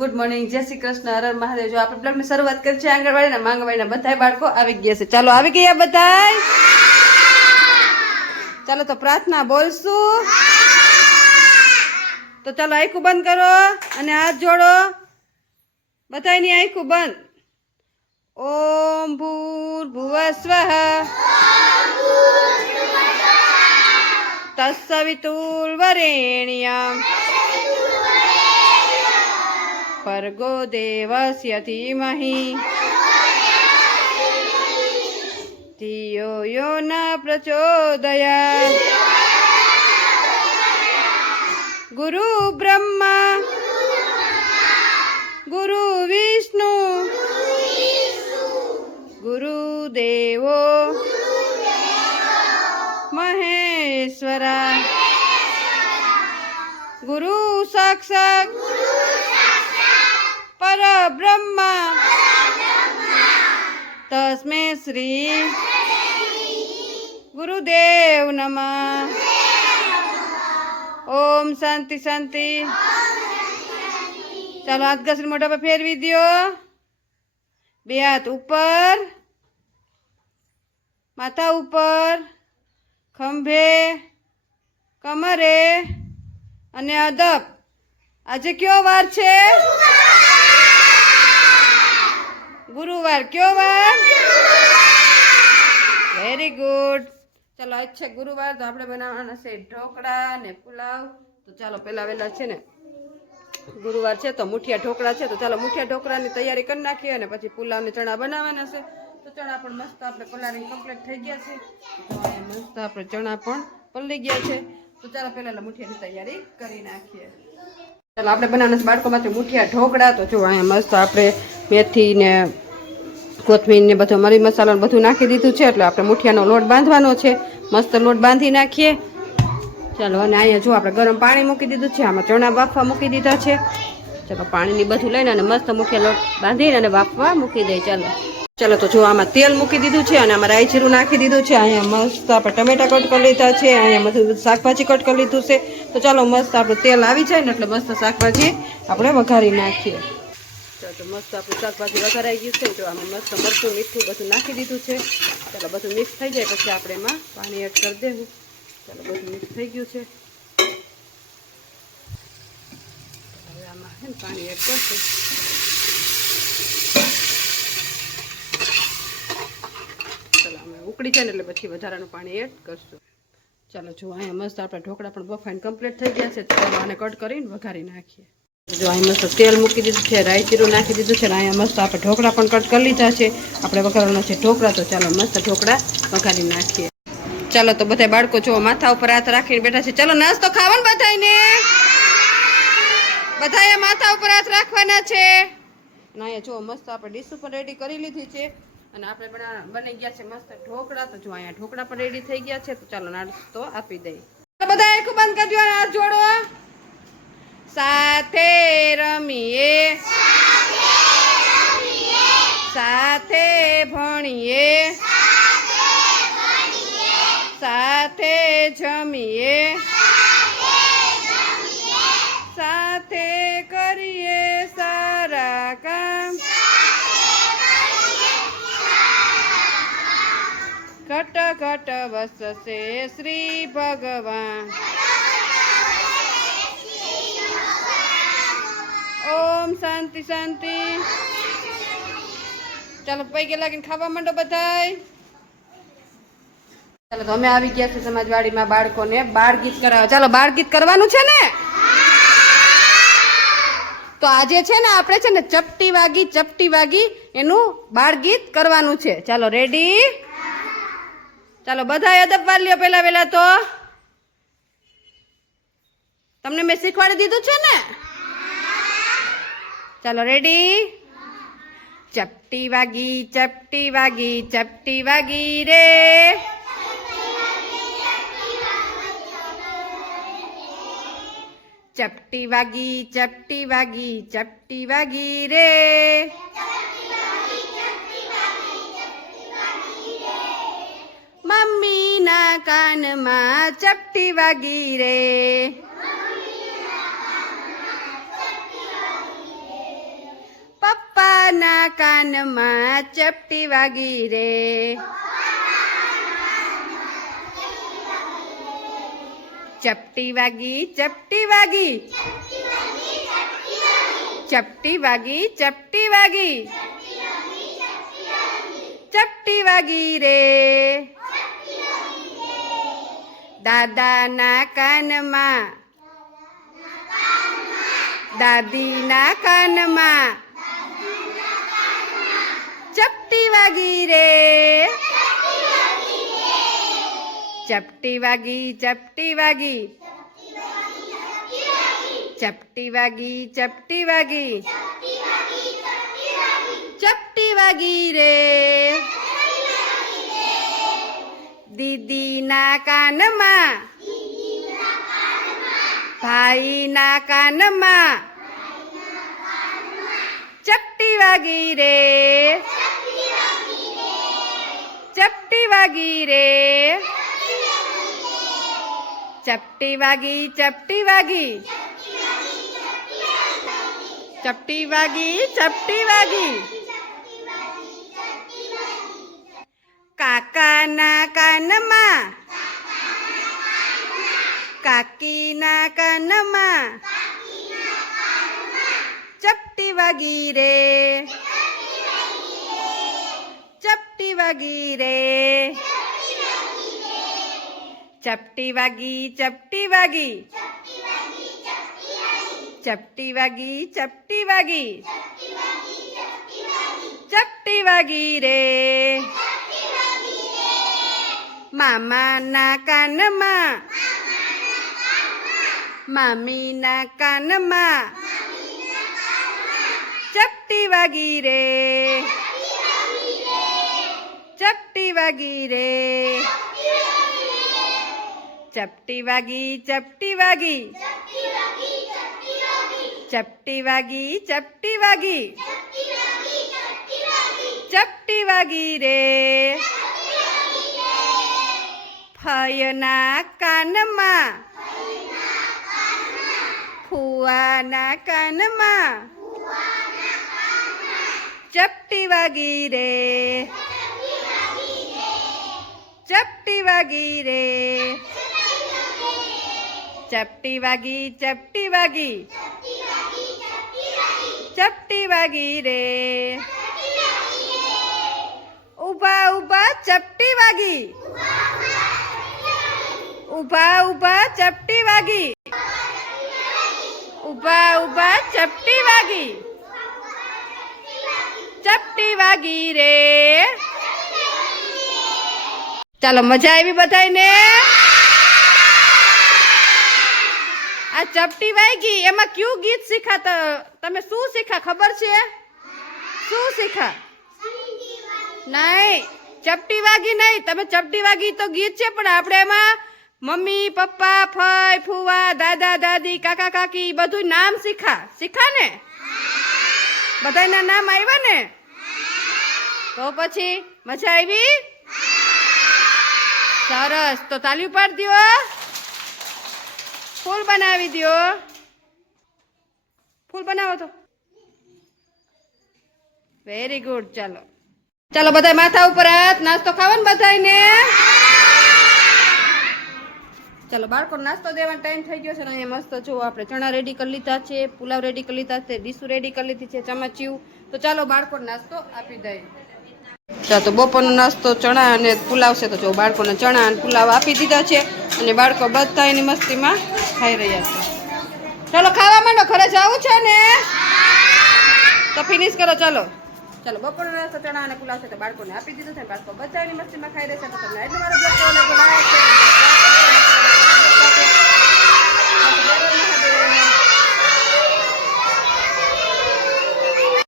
Good morning, જય શ્રી કૃષ્ણ, હર હર મહાદેવ। જો આપણે બ્લોગની શરૂઆત કરી છે આંગણવાડીના માંગવાડીના બધા બાળકો આવી ગયા છે। ચાલો આવી ગયા બધાય? ચાલો તો પ્રાર્થના બોલશું। તો ચાલો આંખું બંધ કરો અને હાથ જોડો। બધાયની આંખું બંધ। ઓમ ભૂર્ભુવસ્વઃ તત્સવિતુર્વરેણ્યં ભર્ગો દેવસ્ય ધીમહિ ધિયો યો ન પ્રચોદયાत्। ગુરુ બ્રહ્મા ગુરુ વિષ્ણુ ગુરુદેવો મહેશ્વરા ગુરુ સાક્ષાત પરબ્રહ્મા તસ્मै શ્રી ગુરુદેવ નમઃ। ઓમ શાંતિ શાંતિ। ચાલો હાથ ઘસી મોઢા પર ફેરવી દો। બે હાથ ઉપર, માથા ઉપર, ખંભે, કમરે અને અદબ। આજે કયો વાર છે? ગુરુવાર। કયો વાર? Very good. ચાલો આજ છે ગુરુવાર, તો આપણે બનાવવાના છે ઢોકળા ને પુલાવ। તો ચાલો પેલા વેલા છે ને ગુરુવાર છે તો મુઠિયા ઢોકળા છે, તો ચાલો મુઠિયા ઢોકળાની તૈયારી કરી નાખીએ અને પછી પુલાવ ને ચણા બનાવવાના છે। તો ચણા પણ મસ્ત આપણે કલારિંગ કમ્પ્લીટ થઈ ગયા છે। તો મસ્ત આપણે ચણા પણ પલળી ગયા છે। તો ચાલો પેલા મુઠિયાની તૈયારી કરી નાખીએ। ચાલો આપણે બનાવવાના છે બાળકોમાંથી મુઠિયા ઢોકળા। તો જો અહીંયા મસ્ત આપણે મેથી ને કોથમીર ને બધો મરી મસાલો બધું નાખી દીધું છે, એટલે આપણે મુઠિયાનો લોટ બાંધવાનો છે। મસ્ત લોટ બાંધી નાખીએ। ચાલો અને અહીંયા જો આપણે ગરમ પાણી મૂકી દીધું છે, આમાં ચણા બાફવા મૂકી દીધા છે। ચાલો પાણીની બધું લઈને અને મસ્ત મુઠિયા લોટ બાંધીને અને બાફવા મૂકી દઈએ। ચાલો ચાલો તો જો આમાં તેલ મૂકી દીધું છે અને આમાં રાઈ જીરું નાખી દીધું છે। અહીંયા મસ્ત આપણે ટમેટા કટ કરી લીધા છે। અહીંયા બધું શાકભાજી કટ કરી લીધું છે। તો ચાલો મસ્ત આપણું તેલ આવી જાય ને એટલે મસ્ત શાકભાજી આપણે વઘારી નાખીએ। તો મસ્ત આપણું શાકભાજી વઘારાઈ ગયું છે। જો આમાં મસ્ત મરચું મીઠું બધું નાખી દીધું છે। ચાલો બધું મિક્સ થઈ જાય પછી આપણે એમાં પાણી એડ કરી દેવું। ચાલો બધું મિક્સ થઈ ગયું છે, હવે આમાં છે ને પાણી એડ કરશું। ચાલો અમે ઉકળી જાય ને એટલે પછી વધારાનું પાણી એડ કરશું। ચાલો જો અહીંયા મસ્ત આપણા ઢોકળા પણ બફાઈને કમ્પ્લીટ થઈ ગયા છે। તો ચાલો આને કટ કરીને વઘારી નાખીએ। જો અહીંયા મસ્ત તેલ મૂકી દીધું છે, રાઈ જીરું નાખી દીધું છે, અને અહીંયા મસ્ત આપણે ઢોકળા પણ કટ કરી લીધા છે। આપણે વઘારવાના છે ઢોકળા। તો ચાલો મસ્ત ઢોકળા વઘારી નાખીએ। ચાલો તો બધા બાળકો જો માથા ઉપર હાથ રાખીને બેઠા છે। ચાલો નાસ્તો ખાવાનો બધાને, બધાએ માથા ઉપર હાથ રાખવાના છે। અને અહીંયા જો મસ્ત આપણે ડીશ ઉપર રેડી કરી લીધી છે અને આપણે બની ગયા છે મસ્ત ઢોકળા। તો જો અહીંયા ઢોકળા પણ રેડી થઈ ગયા છે। તો ચાલો નાસ્તો આપી દઈએ। બધા આંખો બંધ કરજો અને હાથ જોડો। સાથે રમીએ સાથે ભણીએ સાથે જમીએ સાથે કરીએ સારા કામ। ઘટ ઘટ વસશે શ્રી ભગવાન। ઓમ શાંતિ શાંતિ। ચાલો પૈકી લાગીને ખાવા માંડો બધાય। ચાલો તો અમે આવી ગયા છે સમાજવાડીમાં બાળકોને બાળ ગીત કરાવવા। ચાલો બાળ ગીત કરવાનું છે ને? તો આજે છે ને આપણે છે ને ચપટી વાગી એનું બાળ ગીત કરવાનું છે। ચાલો રેડી? ચાલો બધા અદબ વાલ્યો પેલા વેલા તો તમને મેં શીખવાડી દીધું છે ને? ચાલો રેડી? ચપટી વાગી રે, ચપટી વાગી રે, મમ્મીના કાનમાં ચપટી વાગી રે, પપ્પાના કાનમાં ચપટી વાગી રે. ચપટી વાગી ચપટી વાગી ચપટી વાગી ચપટી વાગી ચપટી વાગી રે. દાદાના કાનમાં દાદીના કાનમાં ચપટી વાગી રે. ચપટી વાગી ચપટી વાગી ચપટી વાગી ચપટી વાગી ચપટી વાગી રે. દીદીના કાનમાં ભાઈના કાનમાં ચપટી વાગી રે. ચપટી વાગી રે. ચપટી વાગી ચપટી વાગી ચપટી વાગી ચપટી વાગી કાકાના કાનમાં કાકીના કાનમાં ચપટી વાગી રે. ચપટી વાગી રે. ચપટી વાગી ચપટી વાગી ચપટી વાગી ચપટી વાગી ચપટી વાગી રે. મામાના કાનમાં મામીના કાનમાં ચપટી વાગી રે. ચપટી વાગી રે. ચપટી વાગી ચપટી વાગી ચપટી વાગી ચપટી વાગી ચપટી વાગી રે. ફયના કાનમાં ફુવાના કાનમાં ચપટી વાગી રે. ચપટી વાગી રે. ચપટી વાગી ચપટી વાગી ચપટી વાગી રે. ઊભા ઊભા ચપટી વાગી ઊભા ઊભા ચપટી વાગી ઊભા ઊભા ચપટી વાગી ચપટી વાગી રે. ચાલો મજા આવી બધાને. આ ચપટી વાગી એમાં કયું ગીત શીખા? તમે શું શીખા ખબર છે? શું શીખા? નહીં, ચપટી વાગી નહીં. તમે ચપટી વાગી તો ગીત છે, પણ આપણે એમાં મમ્મી પપ્પા ફઈ ફુવા દાદા દાદી કાકા કાકી બધું નામ શીખા ને? બધાના નામ આવ્યા ને? તો પછી મજા આવી? સરસ. તો તાલી પાડી દો. ફૂલ બનાવી દો. ફૂલ બનાવો તો. Very good. ચાલો ચાલો બધા માથા ઉપર હાથ. નાસ્તો ખાવો ને બધાને? ચાલો બાળકો નાસ્તો દેવાનો ટાઈમ થઈ ગયો છે. અહીંયા મસ્ત જો આપણે ચણા રેડી કરી લીધા છે, પુલાવ રેડી કરી લીધા છે, ડીશું રેડી કરી લીધી છે, ચમચિયું. તો ચાલો બાળકોને નાસ્તો આપી દઈએ. ચાલો તો બપોરનો નાસ્તો ચણા અને પુલાવ છે. તો જો બાળકોને ચણા અને પુલાવ આપી દીધા છે અને બાળકો બધા એની મસ્તીમાં ખાઈ રહ્યા છે. ચાલો ખાવા માંડો. ઘરે જવું છે ને? તો ફિનિશ કરો. ચાલો ચાલો બપોરનો નાસ્તો ચણા અને પુલાવ છે તો બાળકોને આપી દીધો છે. બાળકો બધા એની મસ્તીમાં ખાઈ રહેશે. તો તમને એટલું મારો બ્લોગ કેવો લાગ્યો લાઈક